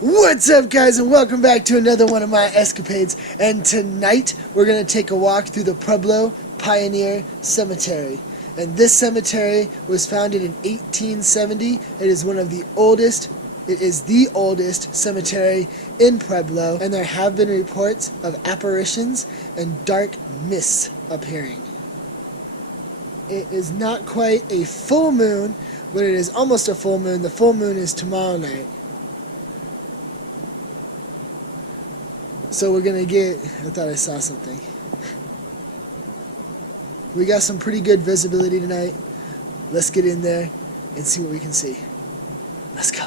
What's up, guys, and welcome back to another one of my escapades. And tonight we're going to take a walk through the Pueblo Pioneer Cemetery. And this cemetery was founded in 1870. It is the oldest cemetery in Pueblo, and there have been reports of apparitions and dark mists appearing. It is not quite a full moon, but it is almost a full moon. The full moon is tomorrow night. So we're gonna I thought I saw something. We got some pretty good visibility tonight. Let's get in there and see what we can see. Let's go.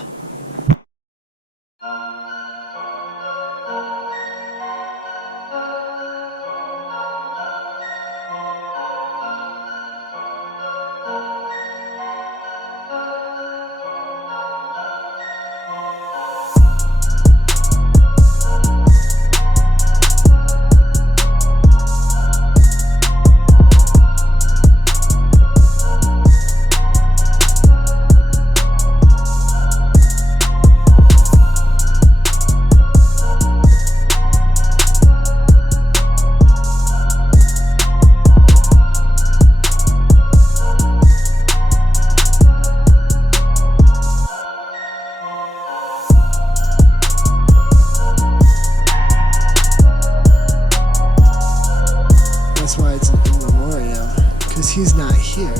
That's why it's an in memoriam, because he's not here.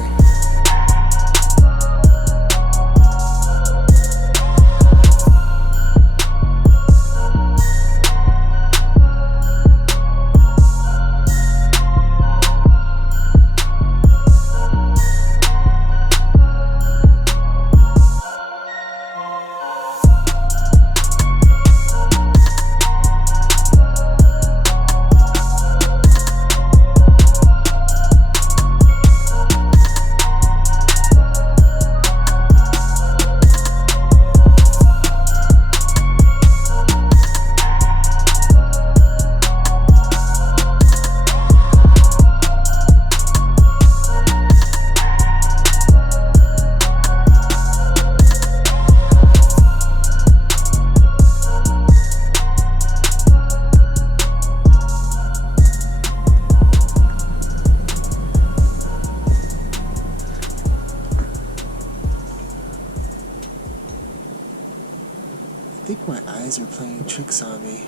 I think my eyes are playing tricks on me.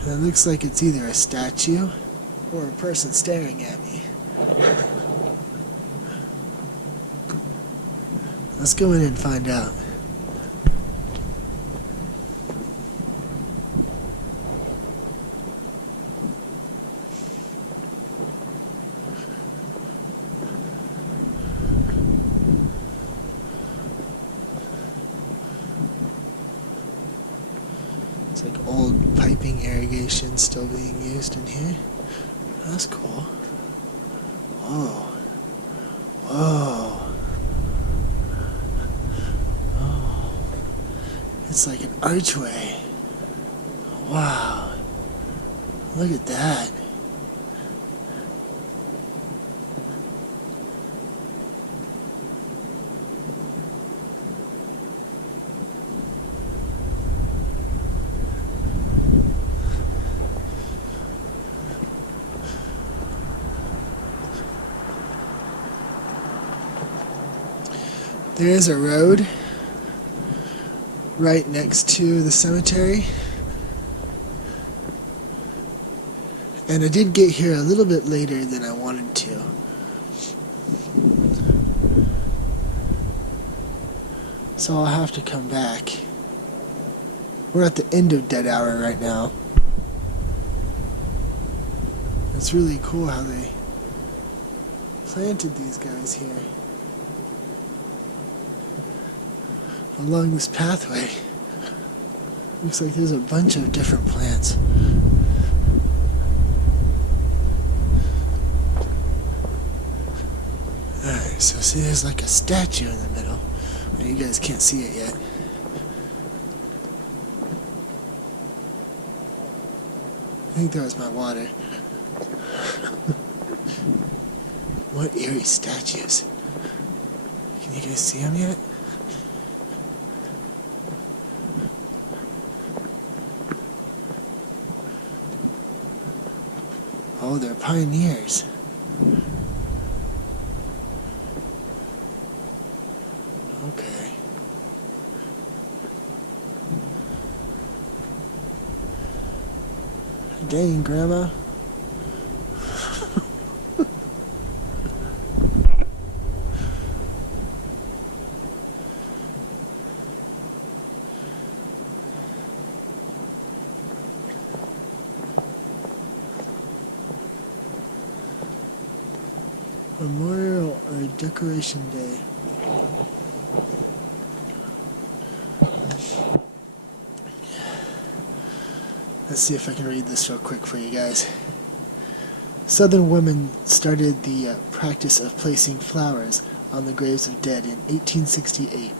And it looks like it's either a statue or a person staring at me. Let's go in and find out. It's like old piping irrigation still being used in here. That's cool. Whoa. Whoa. Oh. It's like an archway. Wow. Look at that. There is a road right next to the cemetery, and I did get here a little bit later than I wanted to. So I'll have to come back. We're at the end of dead hour right now. It's really cool how they planted these guys here along this pathway. Looks like there's a bunch of different plants. Alright, so see, there's like a statue in the middle. Well, you guys can't see it yet. I think that was my water. What eerie statues. Can you guys see them yet? Oh, they're pioneers. Okay. Dang, Grandma. Memorial or Decoration Day. Let's see if I can read this real quick for you guys. Southern women started the practice of placing flowers on the graves of dead in 1868.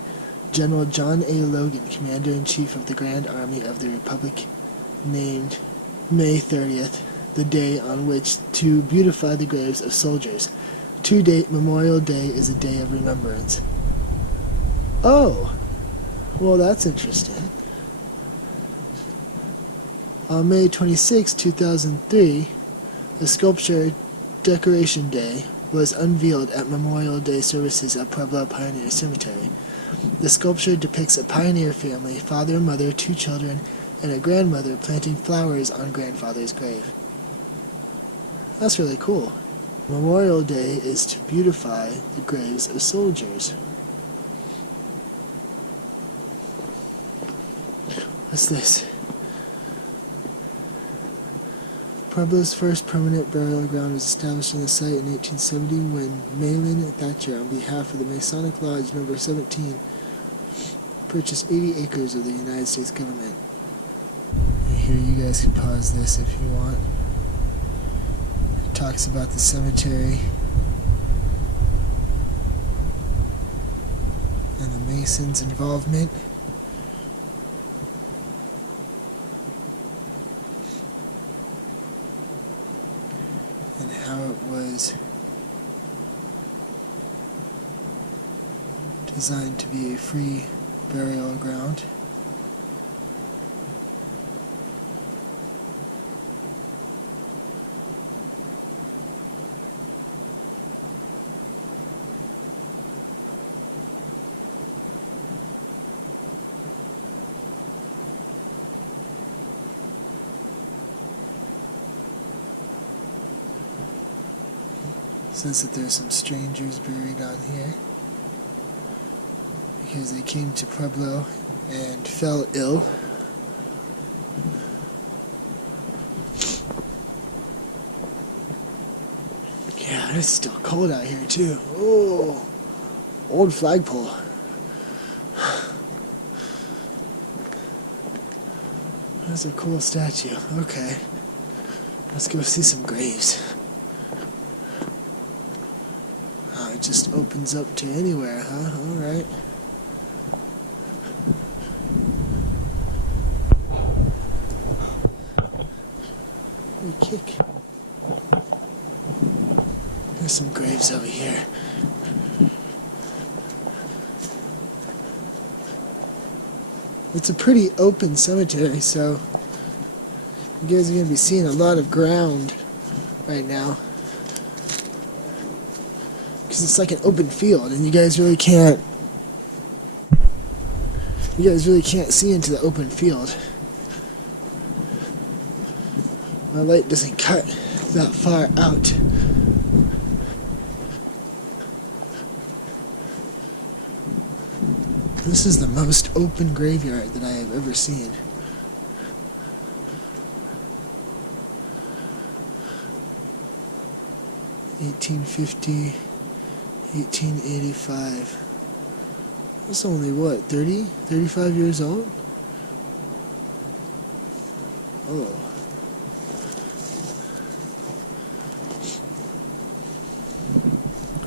General John A. Logan, Commander-in-Chief of the Grand Army of the Republic, named May 30th the day on which to beautify the graves of soldiers. To date, Memorial Day is a day of remembrance. Oh, well, that's interesting. On May 26, 2003, the sculpture Decoration Day was unveiled at Memorial Day services at Pueblo Pioneer Cemetery. The sculpture depicts a pioneer family, father, mother, 2 children, and a grandmother planting flowers on grandfather's grave. That's really cool. Memorial Day is to beautify the graves of soldiers. What's this? Pueblo's first permanent burial ground was established on the site in 1870 when Malin Thatcher, on behalf of the Masonic Lodge No. 17, purchased 80 acres of the United States government. And here, you guys can pause this if you want. It talks about the cemetery and the Masons' involvement. And how it was designed to be a free burial ground. Says that there's some strangers buried on here because they came to Pueblo and fell ill. Yeah, it's still cold out here too. Oh, old flagpole. That's a cool statue. Okay, let's go see some graves. It just opens up to anywhere, huh? Alright. Hey, kick. There's some graves over here. It's a pretty open cemetery, so you guys are going to be seeing a lot of ground right now. Because it's like an open field, and you guys really can't see into the open field. My light doesn't cut that far out. This is the most open graveyard that I have ever seen. (1850) 1885. That's only what, 35 years old? Oh.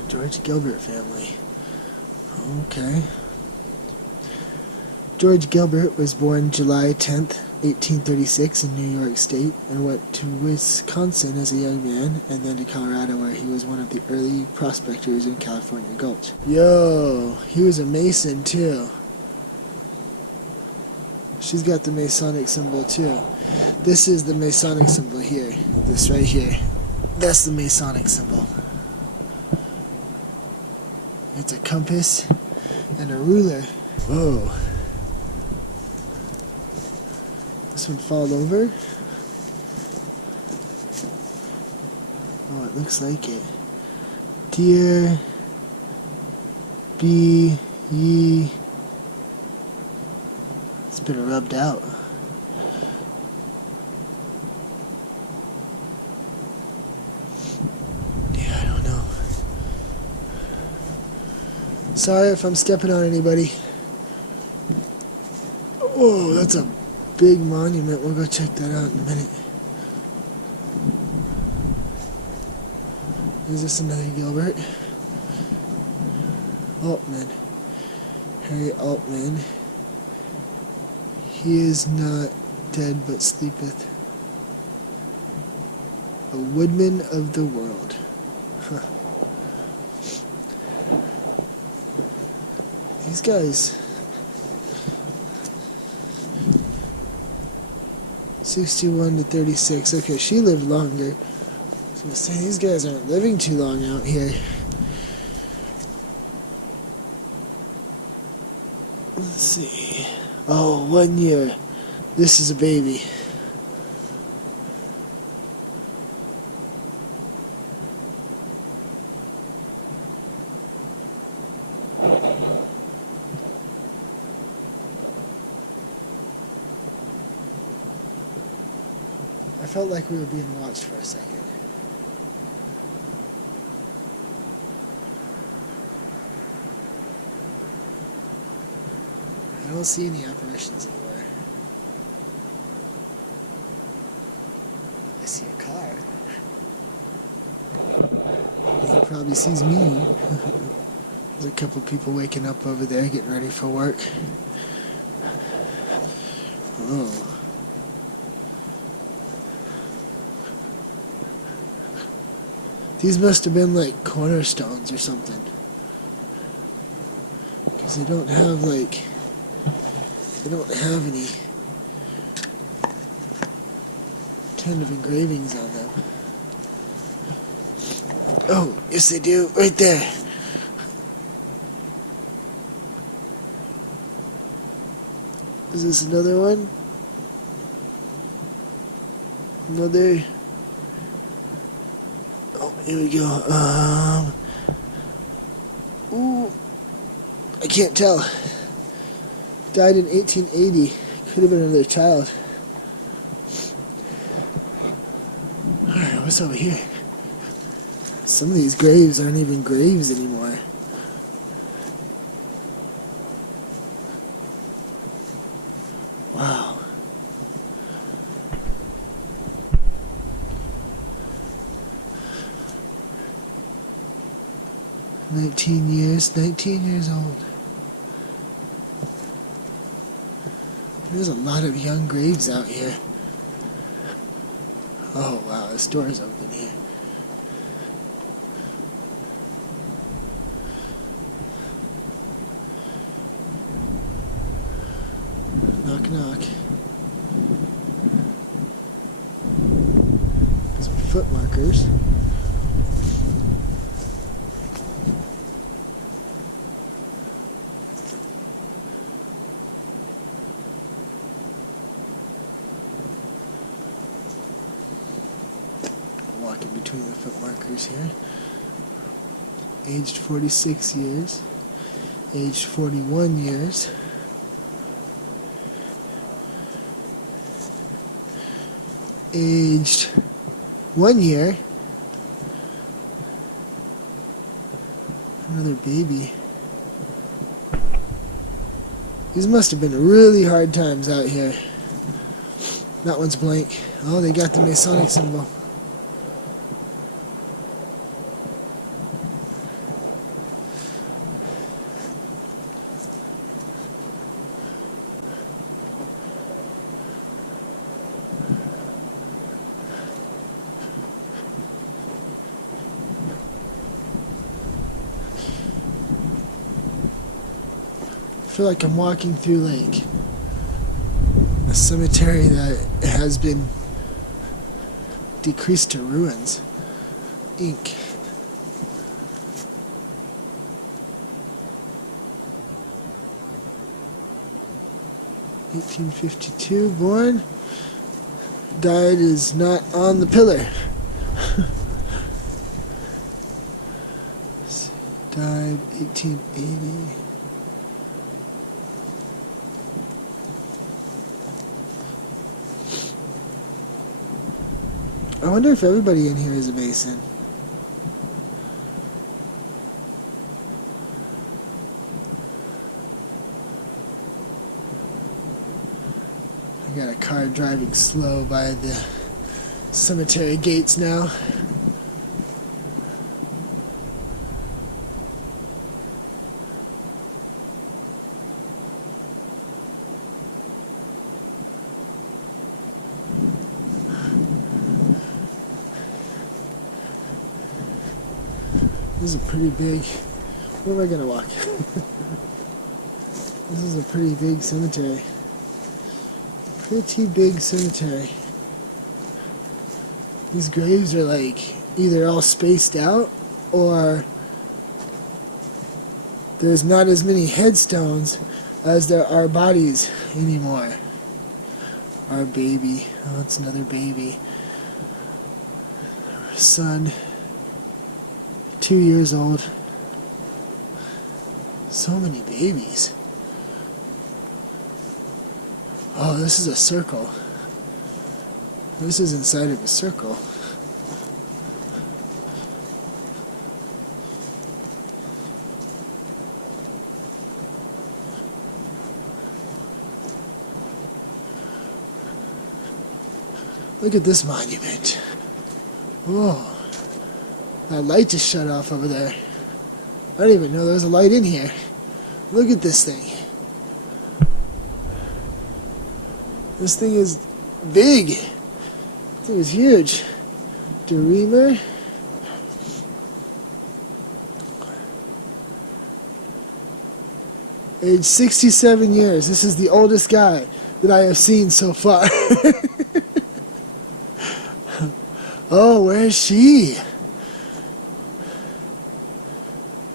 George Gilbert family. Okay. George Gilbert was born July 10th, 1836 in New York State and went to Wisconsin as a young man and then to Colorado where he was one of the early prospectors in California Gulch. Yo, he was a Mason too. She's got the Masonic symbol too. This is the Masonic symbol here. This right here. That's the Masonic symbol. It's a compass and a ruler. Whoa. This one fall over? Oh, it looks like it. Dear be ye. It's been rubbed out. Yeah, I don't know. Sorry if I'm stepping on anybody. Oh, that's a big monument. We'll go check that out in a minute. Is this another Gilbert? Altman. Harry Altman. He is not dead but sleepeth. A woodman of the world. Huh. These guys. 61 to 36. Okay, she lived longer. I was going to say, these guys aren't living too long out here. Let's see. Oh, 1 year. This is a baby. I felt like we were being watched for a second. I don't see any apparitions anywhere. I see a car. He probably sees me. There's a couple people waking up over there getting ready for work. Oh. These must have been like cornerstones or something. Because they don't have like... They don't have any kind of engravings on them. Oh, yes they do, right there. Is this another one? Another... Oh, here we go. Ooh, I can't tell. Died in 1880. Could have been another child. Alright, what's over here? Some of these graves aren't even graves anymore. Wow. Nineteen years old. There's a lot of young graves out here. Oh wow, this door is open here. Knock knock. Some foot markers. Walking between the foot markers here. Aged 46 years. Aged 41 years. Aged 1 year. Another baby. These must have been really hard times out here. That one's blank. Oh, they got the Masonic symbol. I feel like I'm walking through like a cemetery that has been decreased to ruins. ink. (1852) born. Died is not on the pillar. Died 1880. I wonder if everybody in here is a Mason. I got a car driving slow by the cemetery gates now. This is a pretty big... Where am I gonna walk? This is a pretty big cemetery. Pretty big cemetery. These graves are like either all spaced out or there's not as many headstones as there are bodies anymore. Our baby. Oh, it's another baby. Our son. 2 years old. So many babies. Oh, this is a circle. This is inside of a circle. Look at this monument. Oh. That light just shut off over there. I didn't even know there was a light in here. Look at this thing. This thing is big. This thing is huge. Dreamer. Age 67 years. This is the oldest guy that I have seen so far. Oh, where is she?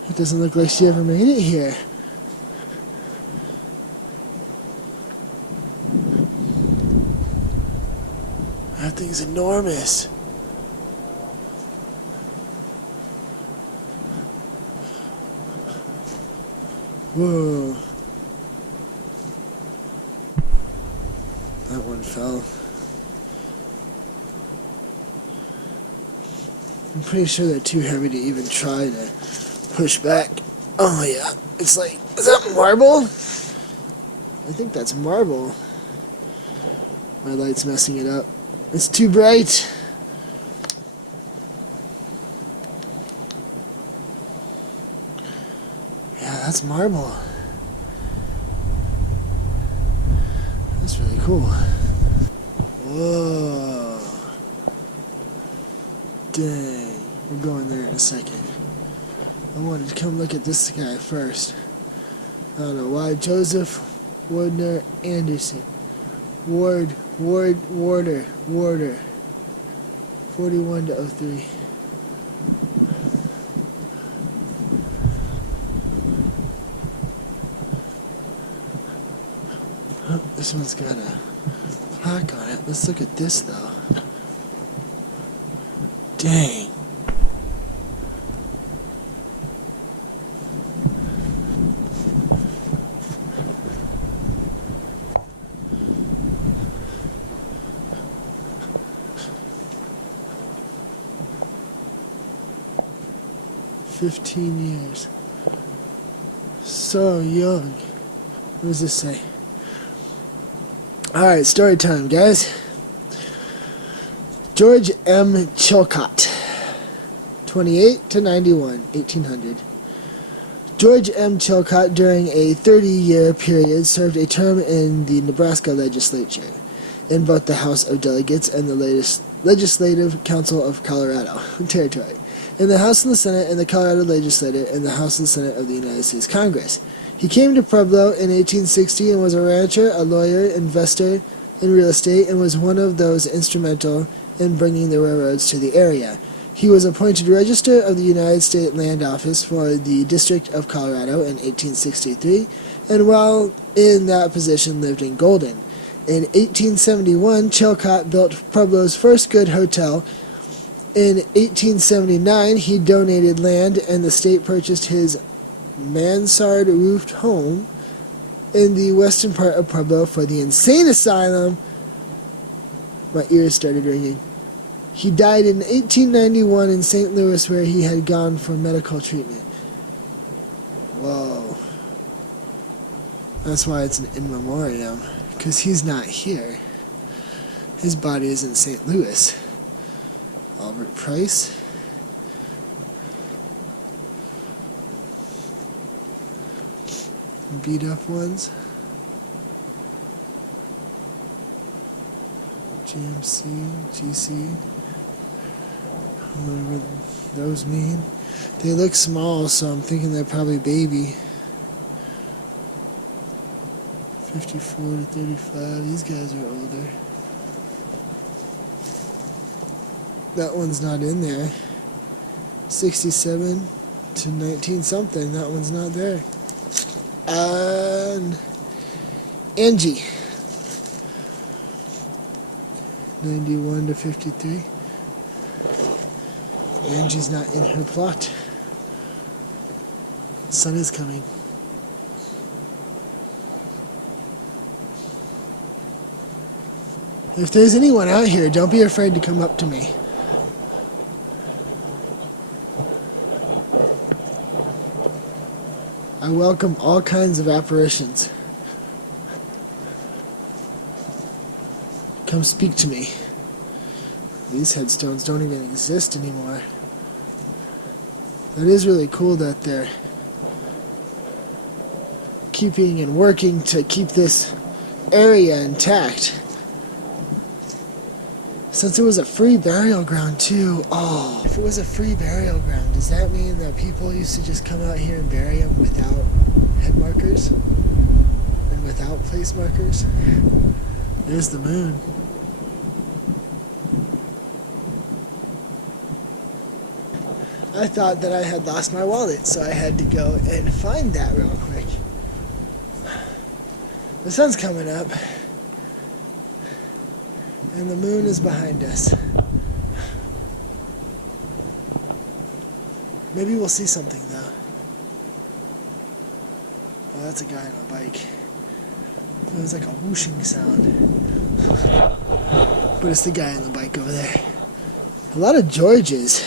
It doesn't look like she ever made it here. That thing's enormous. Whoa. That one fell. I'm pretty sure they're too heavy to even try to push back. Oh yeah, it's like, is that marble? I think that's marble. My light's messing it up. It's too bright. Yeah, that's marble. That's really cool. Whoa. Dang. We're going there in a second. I wanted to come look at this guy first. I don't know why. Joseph Wardner Anderson. Warder. 41 to 03. Oh, this one's got a plaque on it. Let's look at this though. Dang. "15 years. So young." What does this say? Alright, story time, guys. George M. Chilcott, 28 to 91, 1800. George M. Chilcott, during a 30-year period, served a term in the Nebraska legislature, in both the House of Delegates and the Legislative Council of Colorado Territory, in the House and the Senate and the Colorado Legislature, and the House and the Senate of the United States Congress. He came to Pueblo in 1860 and was a rancher, a lawyer, investor in real estate, and was one of those instrumental in bringing the railroads to the area. He was appointed Register of the United States Land Office for the District of Colorado in 1863, and while in that position lived in Golden. In 1871, Chilcott built Pueblo's first good hotel. In 1879, he donated land and the state purchased his mansard-roofed home in the western part of Pueblo for the insane asylum. My ears started ringing. He died in 1891 in St. Louis, where he had gone for medical treatment. Whoa. That's why it's an in memoriam, because he's not here. His body is in St. Louis. Albert Price. Beat up ones. GMC, GC. Whatever those mean. They look small, so I'm thinking they're probably baby. 54 to 35. These guys are older. That one's not in there. 67 to 19 something. That one's not there. And Angie. 91 to 53. Angie's not in her plot. Sun is coming. If there's anyone out here, don't be afraid to come up to me. I welcome all kinds of apparitions. Come speak to me. These headstones don't even exist anymore. That is really cool that they're keeping and working to keep this area intact. Since it was a free burial ground too. Oh, if it was a free burial ground, does that mean that people used to just come out here and bury them without head markers? And without place markers? There's the moon. I thought that I had lost my wallet, so I had to go and find that real quick. The sun's coming up, and the moon is behind us. Maybe we'll see something, though. Oh, that's a guy on a bike. It was like a whooshing sound. But it's the guy on the bike over there. A lot of Georges.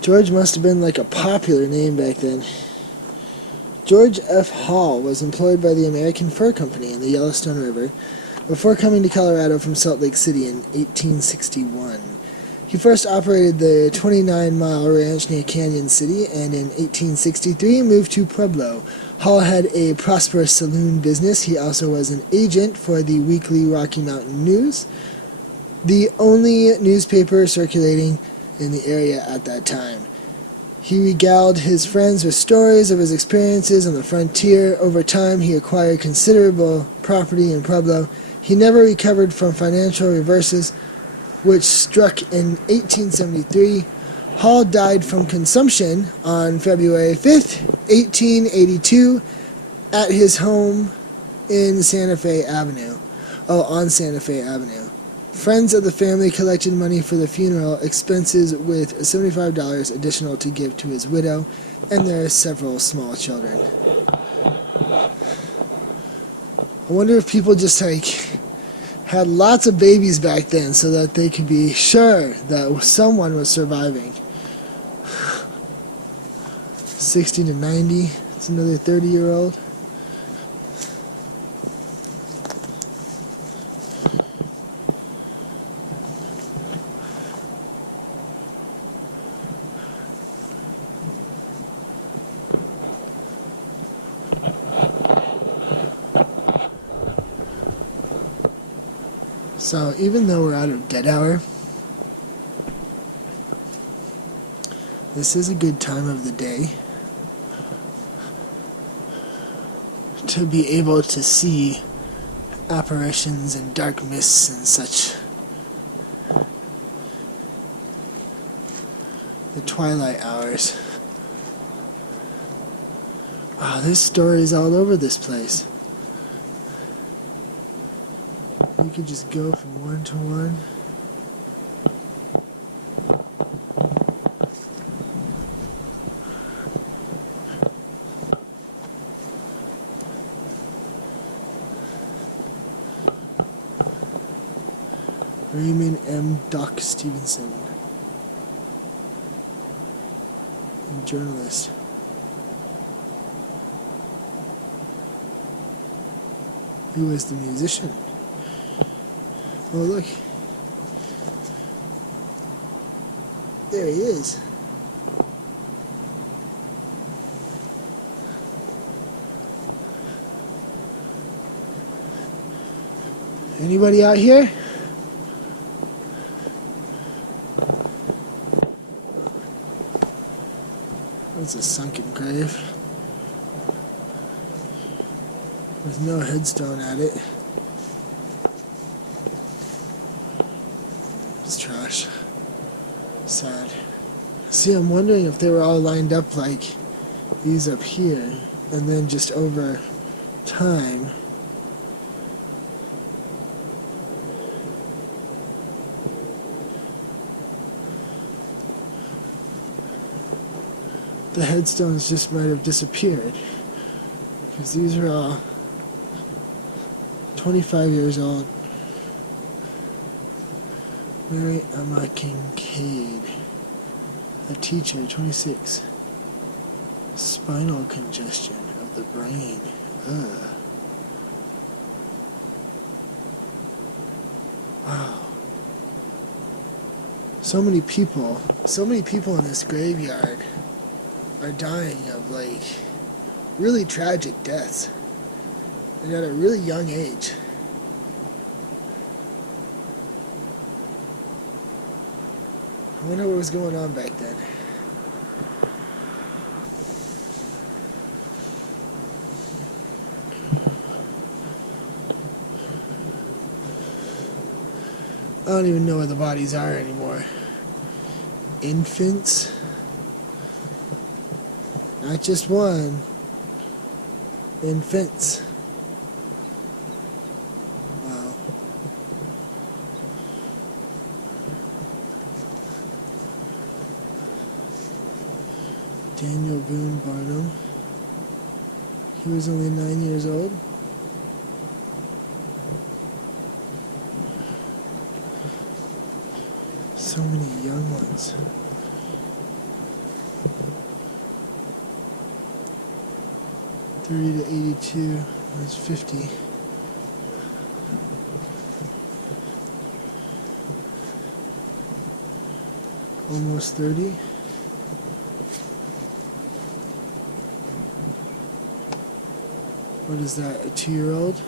George must have been like a popular name back then. George F. Hall was employed by the American Fur Company in the Yellowstone River before coming to Colorado from Salt Lake City in 1861. He first operated the 29-mile ranch near Canyon City, and in 1863 moved to Pueblo. Hall had a prosperous saloon business. He also was an agent for the weekly Rocky Mountain News, the only newspaper circulating in the area at that time. He regaled his friends with stories of his experiences on the frontier. Over time, he acquired considerable property in Pueblo. He never recovered from financial reverses, which struck in 1873. Hall died from consumption on February 5th, 1882, at his home in Santa Fe Avenue. On Santa Fe Avenue. Friends of the family collected money for the funeral expenses with $75 additional to give to his widow and their several small children. I wonder if people just had lots of babies back then so that they could be sure that someone was surviving. 60 to 90, it's another 30-year-old. So even though we're out of dead hour, this is a good time of the day to be able to see apparitions and dark mists and such. the twilight hours. Wow, there's stories all over this place. You could just go from one to one. Raymond M. Doc Stevenson, a journalist. Who was the musician? Oh, look. There he is. Anybody out here? That's a sunken grave with no headstone at it. It's trash. Sad. See, I'm wondering if they were all lined up like these up here, and then just over time the headstones just might have disappeared, because these are all 25 years old. Mary Emma Kincaid, a teacher, 26. Spinal congestion of the brain. Ugh. Wow. So many people in this graveyard are dying of like really tragic deaths, and at a really young age. I wonder what was going on back then. I don't even know where the bodies are anymore. Infants. Not just one. Infants. Wow. Daniel Boone Barnum. He was only 9 years old. So many young ones. To 82, that's 50. Almost 30. What is that, a 2-year-old?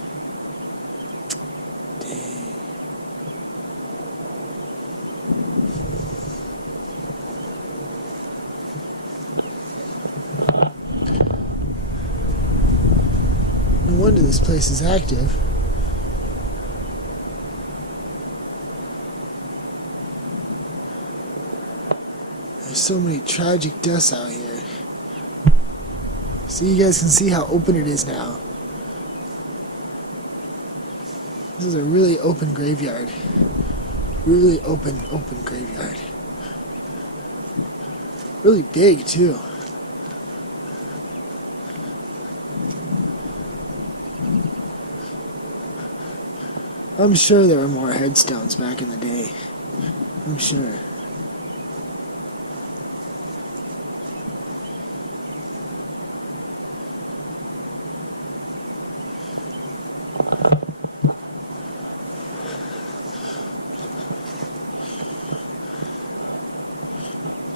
Dang. No wonder this place is active. There's so many tragic deaths out here. So you guys can see how open it is now. This is a really open graveyard. Really open graveyard. Really big too. I'm sure there were more headstones back in the day. I'm sure.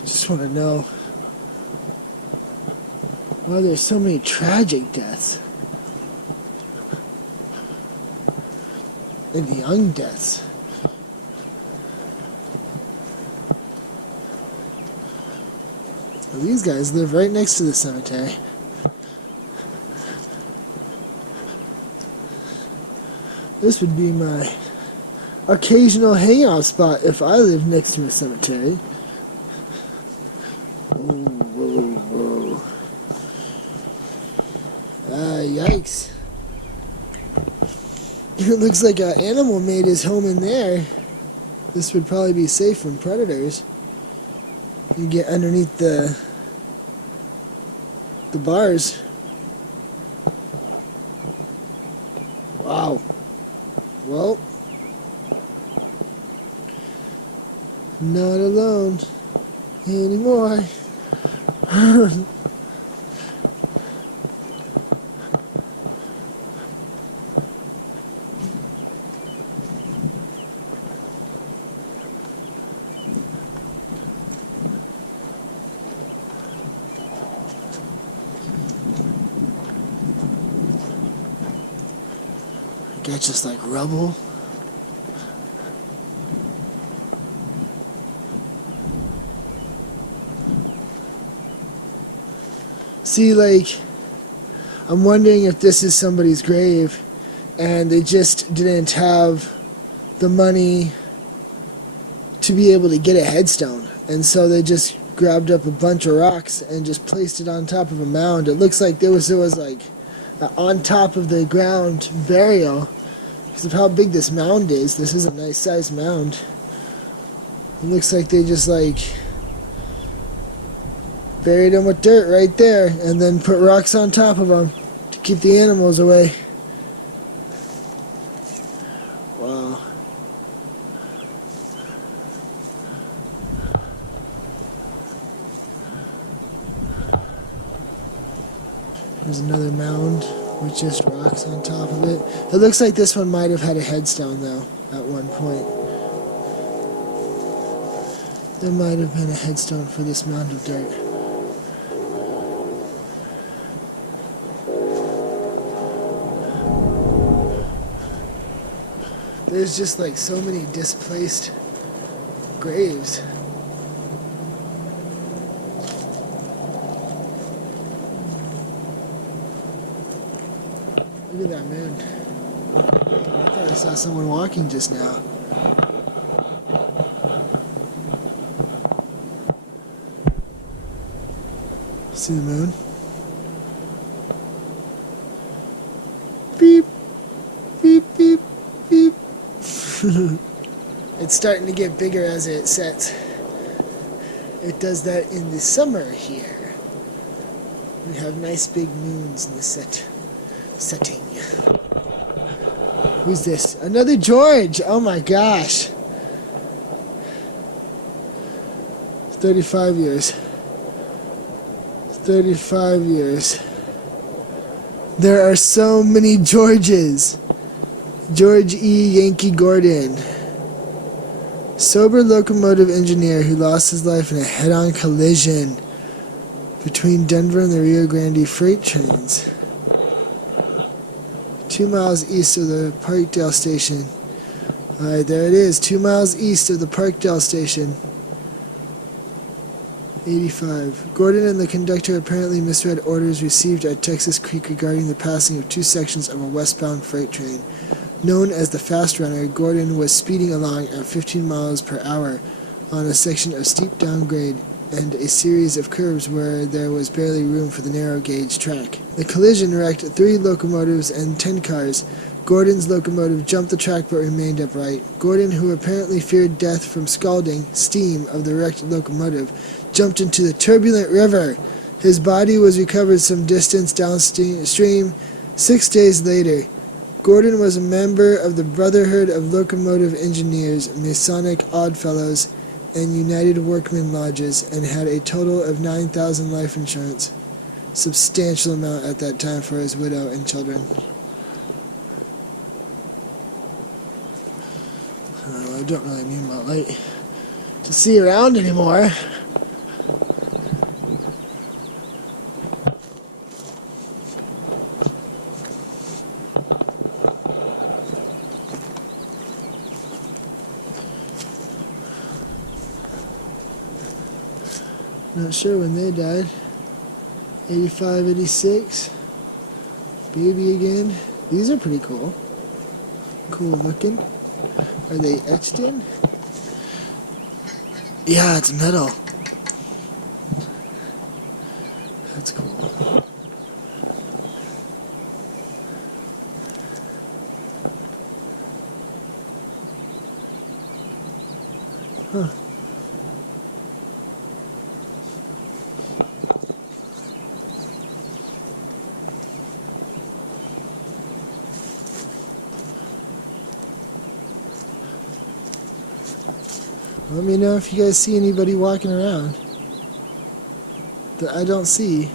Just want to know why there's so many tragic deaths. And young deaths. Well, these guys live right next to the cemetery. This would be my occasional hangout spot if I lived next to a cemetery. It looks like an animal made his home in there. This would probably be safe from predators. You get underneath the bars. Wow. Well, not alone anymore. Got just like rubble. See, like, I'm wondering if this is somebody's grave and they just didn't have the money to be able to get a headstone, and so they just grabbed up a bunch of rocks and just placed it on top of a mound. It looks like there was like on top of the ground burial because of how big this mound is. This is a nice sized mound. It looks like they just like buried them with dirt right there and then put rocks on top of them to keep the animals away. Wow. There's another mound with just rocks on top of it. It looks like this one might have had a headstone though at one point. There might have been a headstone for this mound of dirt. There's just like so many displaced graves. Look at that moon. I thought I saw someone walking just now. See the moon? Beep, beep, beep, beep. It's starting to get bigger as it sets. It does that in the summer here. We have nice big moons in the setting. Who's this? Another George! Oh my gosh. 35 years. 35 years. There are so many Georges. George E. Yankee Gordon. Sober locomotive engineer who lost his life in a head-on collision between Denver and the Rio Grande freight trains. 2 miles east of the Parkdale station. Alright, there it is. 2 miles east of the Parkdale station. 85. Gordon and the conductor apparently misread orders received at Texas Creek regarding the passing of two sections of a westbound freight train. Known as the Fast Runner, Gordon was speeding along at 15 miles per hour on a section of steep downgrade and a series of curves where there was barely room for the narrow gauge track. The collision wrecked 3 locomotives and 10 cars. Gordon's locomotive jumped the track but remained upright. Gordon, who apparently feared death from scalding steam of the wrecked locomotive, jumped into the turbulent river. His body was recovered some distance downstream 6 days later. Gordon was a member of the Brotherhood of Locomotive Engineers, Masonic Oddfellows, and United Workmen Lodges, and had a total of $9,000 life insurance. Substantial amount at that time for his widow and children. I don't really need my light to see around anymore. Not sure when they died. 85, 86. Baby again. These are pretty cool. Cool looking. Are they etched in? Yeah, it's metal. That's cool. Huh. Let me know if you guys see anybody walking around that I don't see.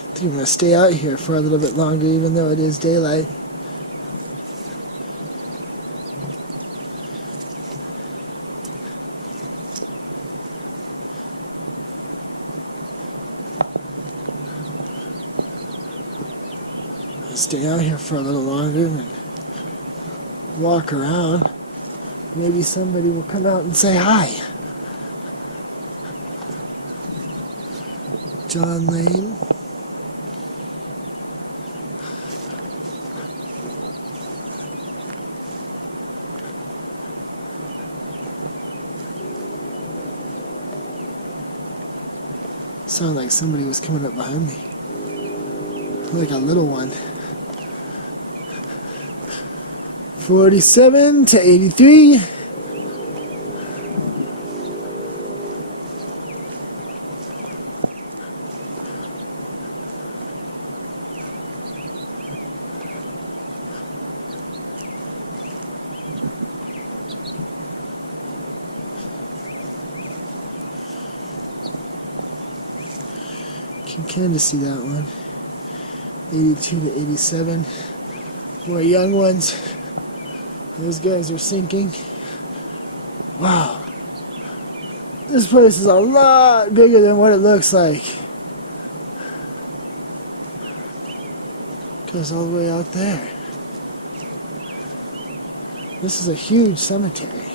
I think I'm going to stay out here for a little bit longer even though it is daylight. Stay out here for a little longer and walk around. Maybe somebody will come out and say hi. John Lane. Sounded like somebody was coming up behind me. Like a little one. 47 to 83. Can kind of see that one. 82 to 87. More young ones. Those guys are sinking. Wow. This place is a lot bigger than what it looks like. Goes all the way out there. This is a huge cemetery.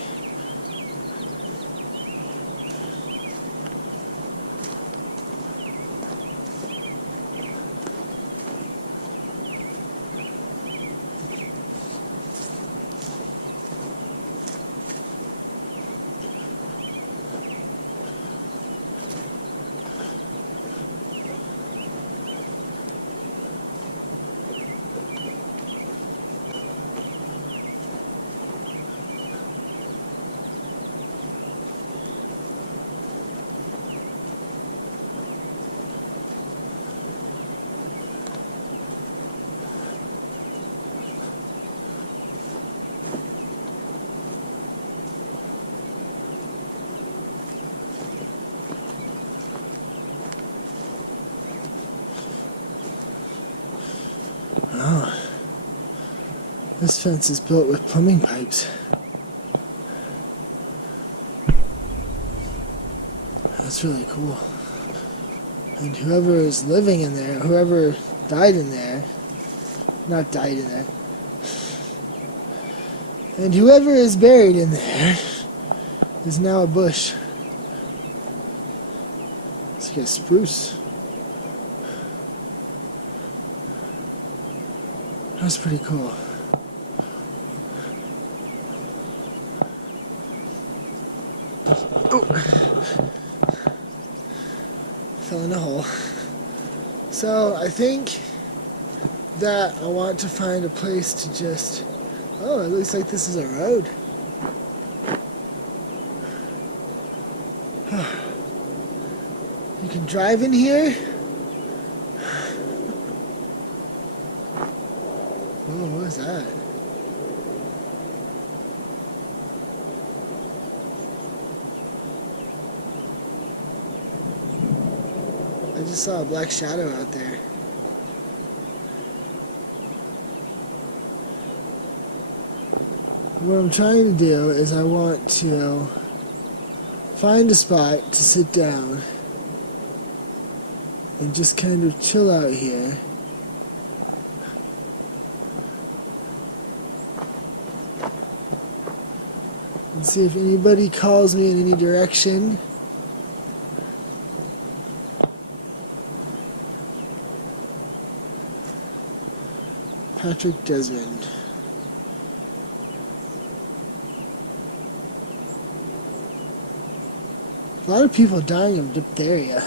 Oh, this fence is built with plumbing pipes. That's really cool. And whoever is living in there, whoever died in there, not died in there, and whoever is buried in there is now a bush. It's like a spruce. That's pretty cool. Oh. Fell in a hole. So I think that I want to find a place to just... Oh, it looks like this is a road. You can drive in here. Oh, what is that? I just saw a black shadow out there. What I'm trying to do is I want to find a spot to sit down and just kind of chill out here. And see if anybody calls me in any direction. Patrick Desmond. A lot of people dying of diphtheria.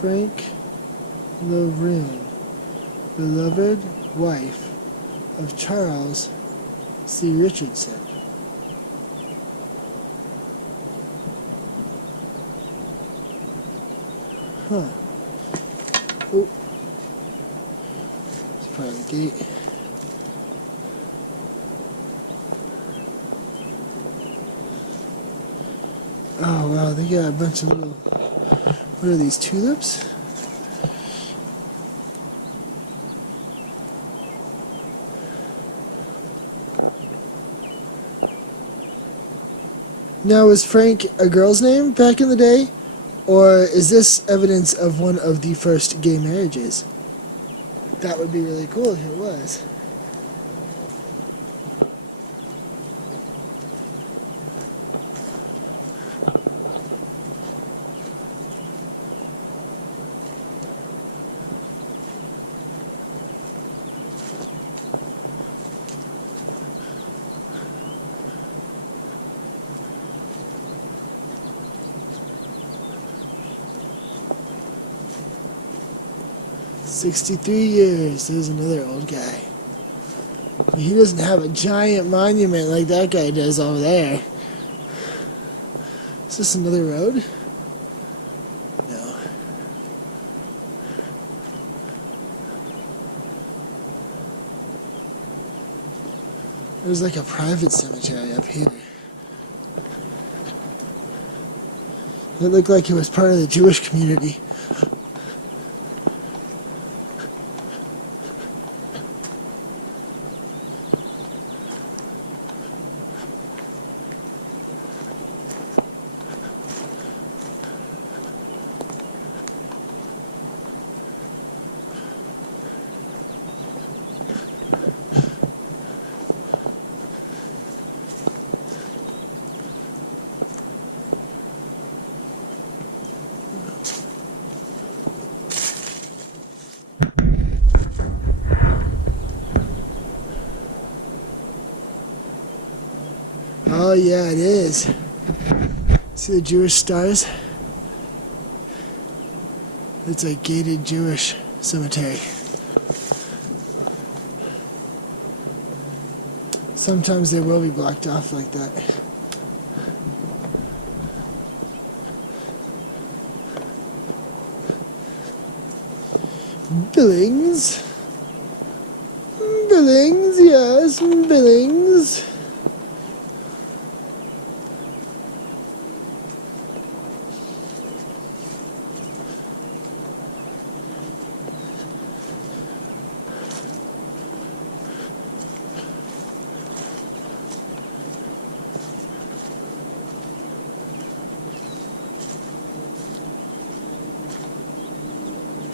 Frank Laroon, beloved wife of Charles C. Richardson. Huh. Oh. It's part of the gate. Oh wow, they got a bunch of little, what are these, tulips? Now, was Frank a girl's name back in the day? Or is this evidence of one of the first gay marriages? That would be really cool if it was. "63 years, there's another old guy. He doesn't have a giant monument like that guy does over there. Is this another road? No. There's like a private cemetery up here. It looked like it was part of the Jewish community. Oh yeah, it is. See the Jewish stars? It's a gated Jewish cemetery. Sometimes they will be blocked off like that. Billings? Billings, yes, Billings.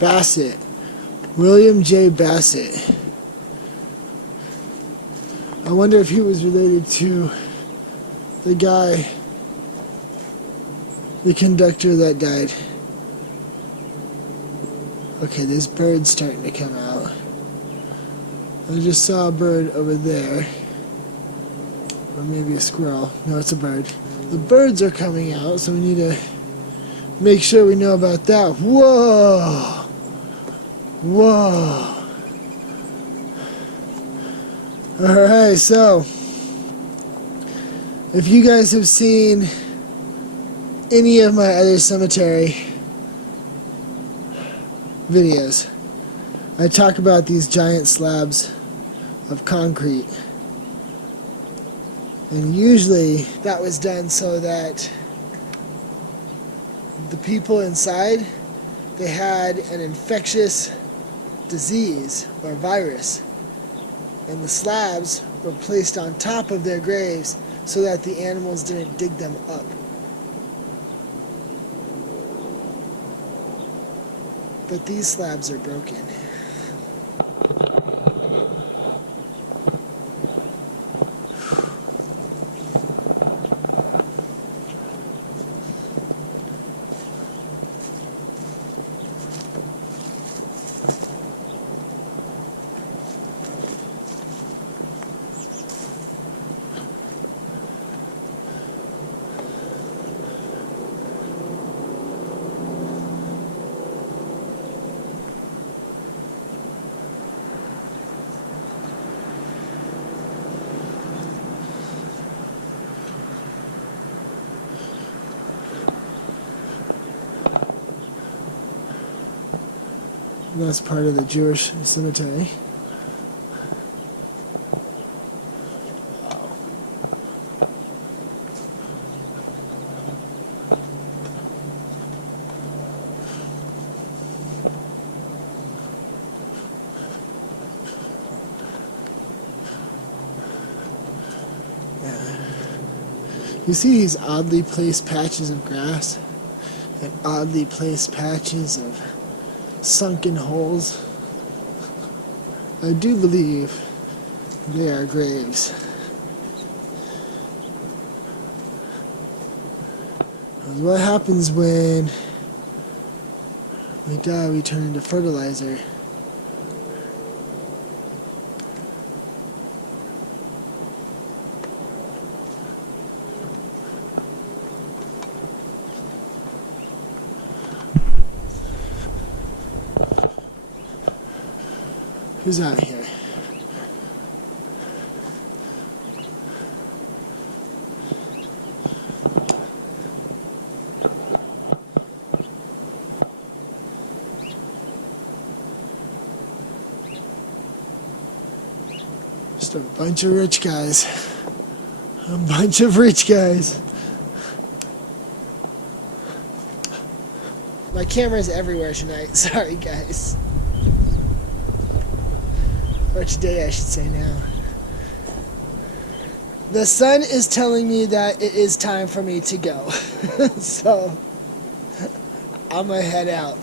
Bassett. William J. Bassett. I wonder if he was related to the guy, the conductor that died. Okay, there's birds starting to come out. I just saw a bird over there. Or maybe a squirrel. No, it's a bird. The birds are coming out, so we need to make sure we know about that. Whoa! Whoa! Alright, so if you guys have seen any of my other cemetery videos, I talk about these giant slabs of concrete. And usually that was done so that the people inside, they had an infectious disease or virus, and the slabs were placed on top of their graves so that the animals didn't dig them up. But these slabs are broken. And that's part of the Jewish cemetery. You see these oddly placed patches of grass and oddly placed patches of sunken holes. I do believe they are graves. What happens when we die? We turn into fertilizer. Who's out here? Just a bunch of rich guys. A bunch of rich guys. My camera's everywhere tonight. Sorry, guys. Or today, I should say now. The sun is telling me that it is time for me to go. So, I'm gonna head out.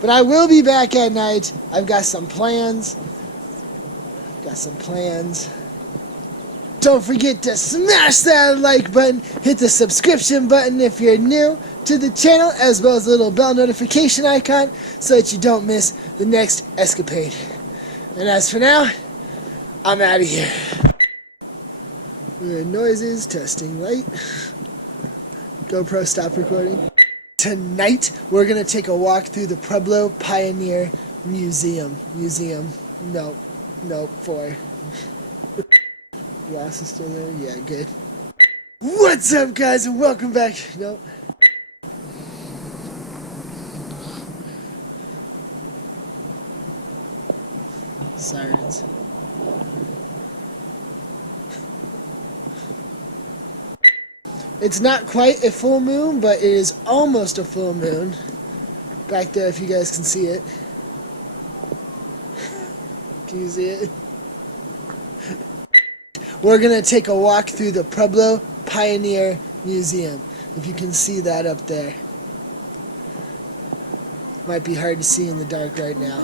But I will be back at night. I've got some plans. Don't forget to smash that like button. Hit the subscription button if you're new to the channel, as well as the little bell notification icon so that you don't miss the next escapade. And as for now, I'm out of here. Weird noises, testing light. GoPro, stop recording. Tonight, we're going to take a walk through the Pueblo Pioneer Museum. Nope, 4. Glass is still there? Yeah, good. What's up, guys, and welcome back. Nope. Sirens. It's not quite a full moon, but it is almost a full moon. Back there, if you guys can see it. Can you see it? We're going to take a walk through the Pueblo Pioneer Museum. If you can see that up there. Might be hard to see in the dark right now.